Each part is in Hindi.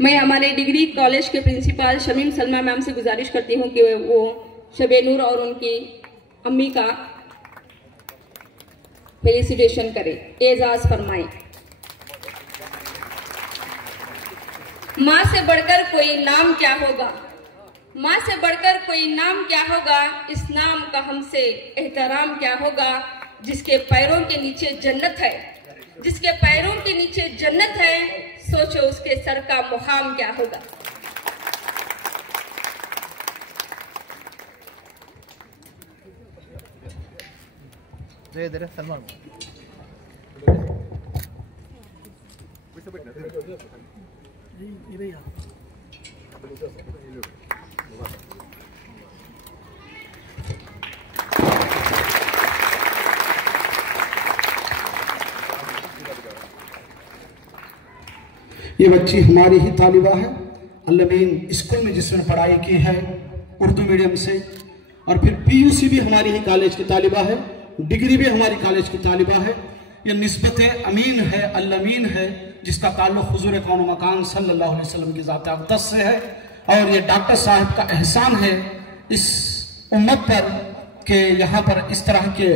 मैं हमारे डिग्री कॉलेज के प्रिंसिपल शमीम सलमा मैम से गुजारिश करती हूँ कि वो शबे नूर और उनकी अम्मी का फेलिसिटेशन करें, एजाज फरमाएं। माँ से बढ़कर कोई नाम क्या होगा, माँ से बढ़कर कोई नाम क्या होगा, इस नाम का हमसे एहतराम क्या होगा। जिसके पैरों के नीचे जन्नत है, जिसके पैरों के नीचे जन्नत है, सोचो उसके सर का मुकाम क्या होगा। सलमान ये बच्ची हमारी ही तालिबा है, अल-अमीन स्कूल में जिसमें पढ़ाई की है उर्दू मीडियम से, और फिर पीयूसी भी हमारी ही कॉलेज की तालिबा है, डिग्री भी हमारी कॉलेज की तालिबा है। ये निस्बत अमीन है, अल-अमीन है, जिसका ताल्लुक हुजूर कौन मकान सल्लल्लाहु अलैहि वसल्लम की ज़ात अक़दस से है। और ये डॉक्टर साहब का एहसान है इस उम्मत पर कि यहाँ पर इस तरह के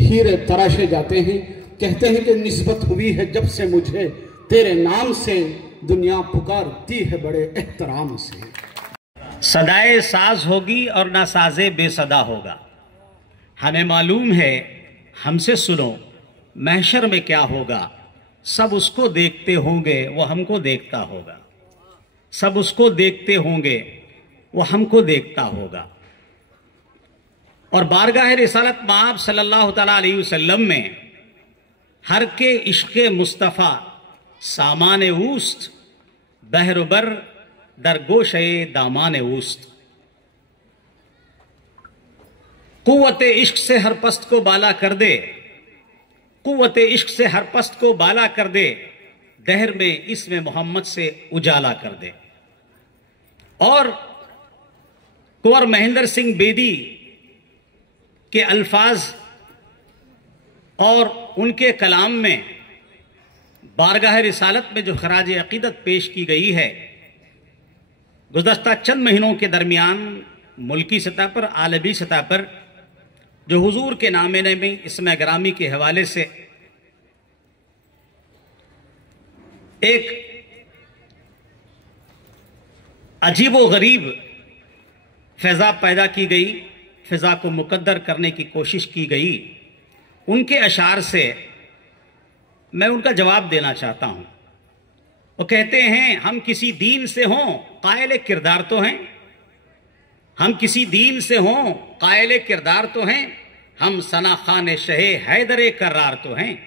हीरे तराशे जाते हैं। कहते हैं कि निस्बत हुई है जब से मुझे तेरे नाम से, दुनिया पुकारती है बड़े एहतराम से। सदाए साज होगी और ना साजे बेसदा होगा। हमें मालूम है, हमसे सुनो, महशर में क्या होगा। सब उसको देखते होंगे, वो हमको देखता होगा। सब उसको देखते होंगे, वो हमको देखता होगा। और बारगाह रिसालत माब सल्लल्लाहु तआला अलैहि वसल्लम में हर के इश्क़े मुस्तफ़ा सामान ऊस्त, बहरबर दरगोशे दामान ऊस्त। कुव्वत इश्क से हर पस्त को बाला कर दे, कुव्वत इश्क से हर पस्त को बाला कर दे, दहर में इसमें मोहम्मद से उजाला कर दे। और कुंवर महेंद्र सिंह बेदी के अल्फाज और उनके कलाम में बारगाह रिसालत में जो खराज अकीदत पेश की गई है, गुज़श्ता चंद महीनों के दरमियान मुल्की सतह पर, आलमी सतह पर जो हुजूर के नामे में इसमें ग्रामी के हवाले से एक अजीब व गरीब फ़िज़ा पैदा की गई, फ़िज़ा को मुकद्दर करने की कोशिश की गई, उनके अशार से मैं उनका जवाब देना चाहता हूं। वो कहते हैं, हम किसी दीन से हों कायल किरदार तो हैं, हम किसी दीन से हों कायल किरदार तो हैं, हम सना खान शहे हैदर कर्रार तो हैं,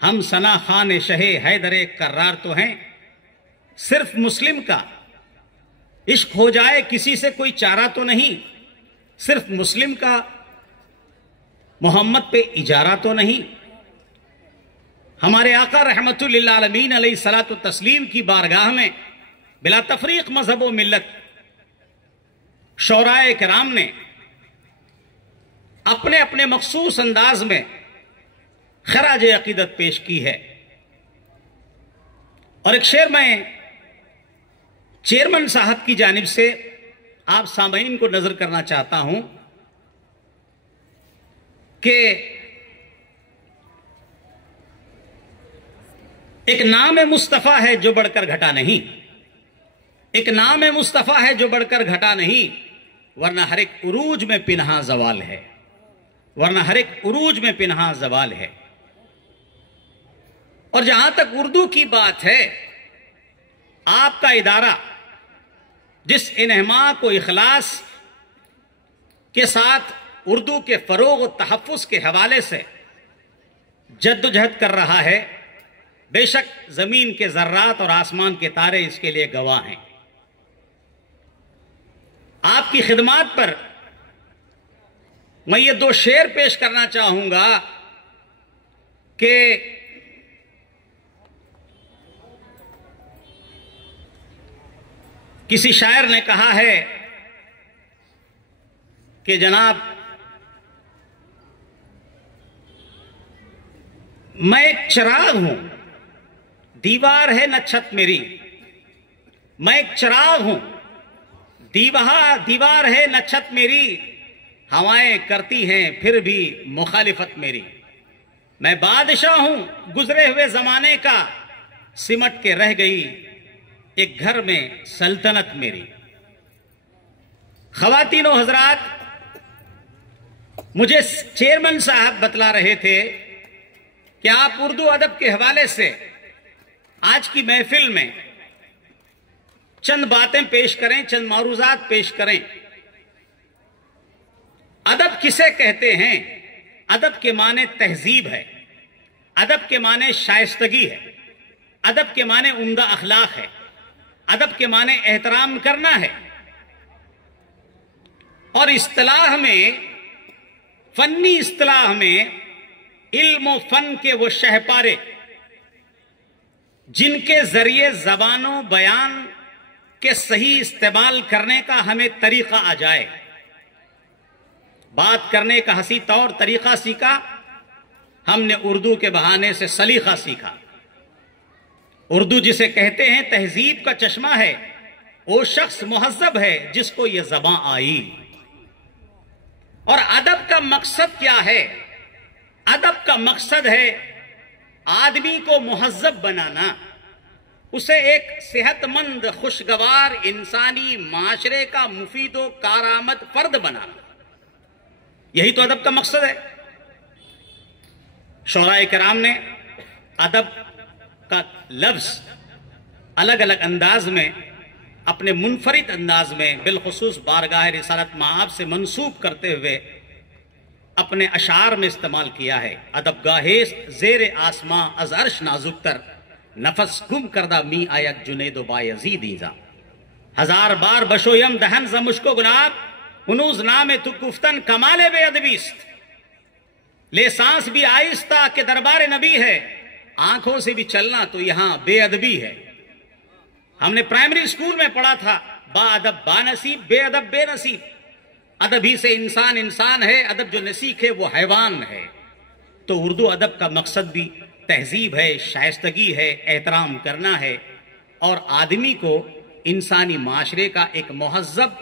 हम सना खान शहे हैदर कर्रार तो हैं। सिर्फ मुस्लिम का इश्क हो जाए किसी से कोई चारा तो नहीं, सिर्फ मुस्लिम का मोहम्मद पे इजारा तो नहीं। हमारे आका रहमतुल लिल आलमीन अलैहि सलातु तस्लीम की बारगाह में बिला तफरीक मजहब व मिल्लत शौराए किराम ने अपने अपने मखसूस अंदाज में खराज अकीदत पेश की है। और एक शेर मैं चेयरमैन साहब की जानिब से आप सामईन को नजर करना चाहता हूं कि एक नाम मुस्तफ़ा है जो बढ़कर घटा नहीं, एक नाम मुस्तफ़ा है जो बढ़कर घटा नहीं, वरना हर एक उरूज में पिन्हा जवाल है, वरना हर एक उरूज में पिन्हा जवाल है। और जहां तक उर्दू की बात है, आपका इदारा जिस इन्हमा को इखलास के साथ उर्दू के फरोग और तहफ़्फ़ुज़ के हवाले से जद्दोजहद कर रहा है, बेशक जमीन के जर्रात और आसमान के तारे इसके लिए गवाह हैं। आपकी खिदमात पर मैं ये दो शेर पेश करना चाहूंगा कि किसी शायर ने कहा है कि जनाब मैं एक चिराग हूं, दीवार है न छत मेरी। मैं एक चिराग हूं, दीवार है न छत मेरी। हवाएं करती हैं फिर भी मुखालिफत मेरी। मैं बादशाह हूं गुजरे हुए जमाने का, सिमट के रह गई एक घर में सल्तनत मेरी। खवातीनो हजरात, मुझे चेयरमैन साहब बतला रहे थे कि आप उर्दू अदब के हवाले से आज की महफिल में चंद बातें पेश करें, चंद मारूजात पेश करें। अदब किसे कहते हैं? अदब के माने तहजीब है, अदब के माने शाइस्तगी है, अदब के माने उम्दा अखलाक है, अदब के माने एहतराम करना है। और इस्तिलाह में, फन्नी इस्तिलाह में, इल्म फन के वो शहपारे जिनके जरिए जबानों बयान के सही इस्तेमाल करने का हमें तरीका आ जाए, बात करने का हंसी तौर तरीका सीखा, हमने उर्दू के बहाने से सलीका सीखा। उर्दू जिसे कहते हैं तहजीब का चश्मा है, वो शख्स मुहज्जब है जिसको ये ज़बां आई। और अदब का मकसद क्या है? अदब का मकसद है आदमी को मुहज्जब बनाना, उसे एक सेहतमंद खुशगवार इंसानी माशरे का मुफीद व कारामद फर्द बनाना। यही तो अदब का मकसद है। शोराए किराम ने अदब का लफ्ज अलग अलग अंदाज में, अपने मुनफरिद अंदाज में, बिलखुसूस बारगाह रिसालत माआब से मंसूब करते हुए अपने अशार में इस्तेमाल किया है। अदब गाहे जेर आसमां अज अर्श नाजुकतर, नफस गुम करदा मी आयत जुनेदो बायजीद ईजा। हजार बार बशोयम दहन ज मुश्को गुलाब, हुनूज नाम तु गुफ्तन कमाले बेअदबीस्त। ले सांस भी आहिस्ता के दरबार नबी है, आंखों से भी चलना तो यहां बेअदबी है। हमने प्राइमरी स्कूल में पढ़ा था, बाअदब बानसीब, बेअदब बेनसीब। अदब ही से इंसान इंसान है, अदब जो न सीखे वो हैवान है। तो उर्दू अदब का मकसद भी तहजीब है, शाइस्तगी है, एहतराम करना है और आदमी को इंसानी माशरे का एक मुहज्जब,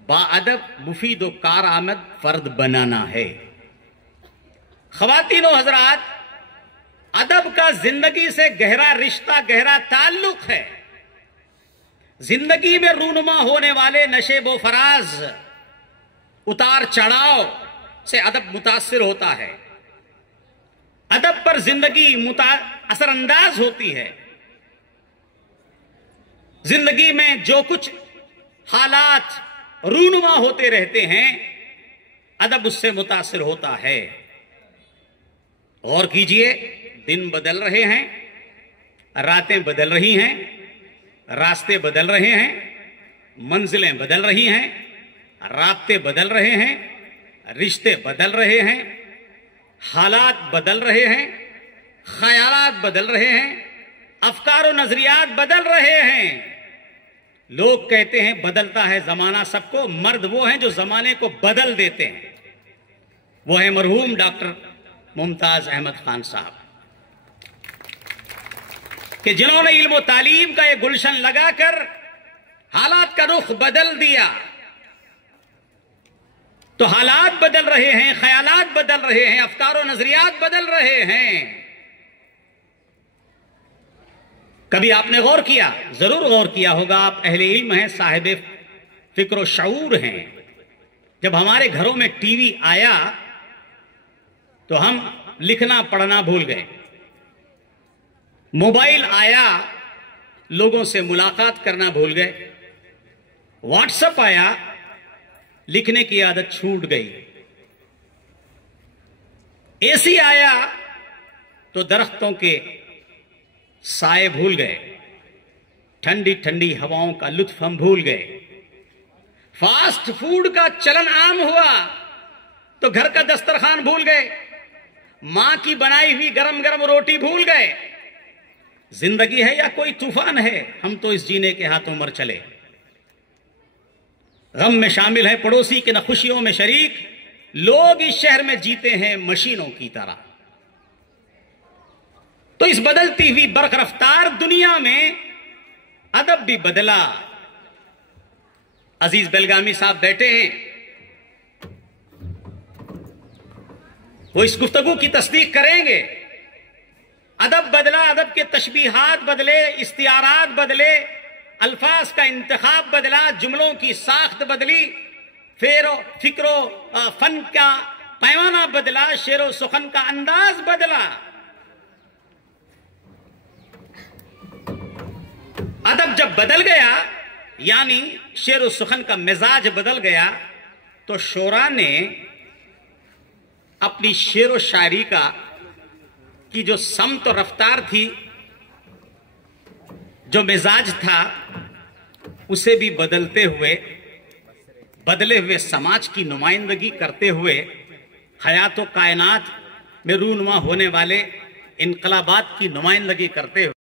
बाअदब, मुफीद व कारआमद फर्द बनाना है। ख्वातीनो हजरात, अदब का जिंदगी से गहरा रिश्ता, गहरा ताल्लुक है। जिंदगी में रूनुमा होने वाले नशे बो फराज, उतार चढ़ाव से अदब मुतासिर होता है। अदब पर जिंदगी असरअंदाज होती है। जिंदगी में जो कुछ हालात रूनुमा होते रहते हैं, अदब उससे मुतासिर होता है। गौर कीजिए, दिन बदल रहे हैं, रातें बदल रही हैं, रास्ते बदल रहे हैं, मंजिलें बदल रही हैं, राब्ते बदल रहे हैं, रिश्ते बदल रहे हैं, हालात बदल रहे हैं, ख्यालात बदल रहे हैं, अफकार और नजरियात बदल रहे हैं। लोग कहते हैं बदलता है जमाना सबको, मर्द वो हैं जो जमाने को बदल देते हैं। वो है मरहूम डॉक्टर मुमताज अहमद खान साहब, कि जिन्होंने इल्म और तालीम का एक गुलशन लगाकर हालात का रुख बदल दिया। तो हालात बदल रहे हैं, ख्यालात बदल रहे हैं, अफकार और नजरियात बदल रहे हैं। कभी आपने गौर किया? जरूर गौर किया होगा, आप अहले इल्म हैं, साहिब फिक्र और शऊर हैं। जब हमारे घरों में टीवी आया तो हम लिखना पढ़ना भूल गए। मोबाइल आया, लोगों से मुलाकात करना भूल गए। व्हाट्सएप आया, लिखने की आदत छूट गई। एसी आया तो दरख्तों के साए भूल गए, ठंडी ठंडी हवाओं का लुत्फ हम भूल गए। फास्ट फूड का चलन आम हुआ तो घर का दस्तरखान भूल गए, मां की बनाई हुई गरम गरम रोटी भूल गए। जिंदगी है या कोई तूफान है, हम तो इस जीने के हाथों मर चले। गम में शामिल है पड़ोसी के, न खुशियों में शरीक। लोग इस शहर में जीते हैं मशीनों की तरह। तो इस बदलती हुई बरख रफ्तार दुनिया में अदब भी बदला। अजीज बेलगामी साहब बैठे हैं, वो इस गुफ्तगू की तस्दीक करेंगे। अदब बदला, अदब के तशबीहात बदले, इस्तियारात बदले, अल्फाज का इंतखाब बदला, जुमलों की साख्त बदली, फिक्रो फन का पैमाना बदला, शेरो सुखन का अंदाज बदला। अदब जब बदल गया, यानी शेरो सुखन का मिजाज बदल गया, तो शोरा ने अपनी शेरो शायरी का की जो समत और रफ्तार थी, जो मिजाज था, उसे भी बदलते हुए, बदले हुए समाज की नुमाइंदगी करते हुए, हयात व कायनात में रूनुमा होने वाले इनकलाबात की नुमाइंदगी करते हुए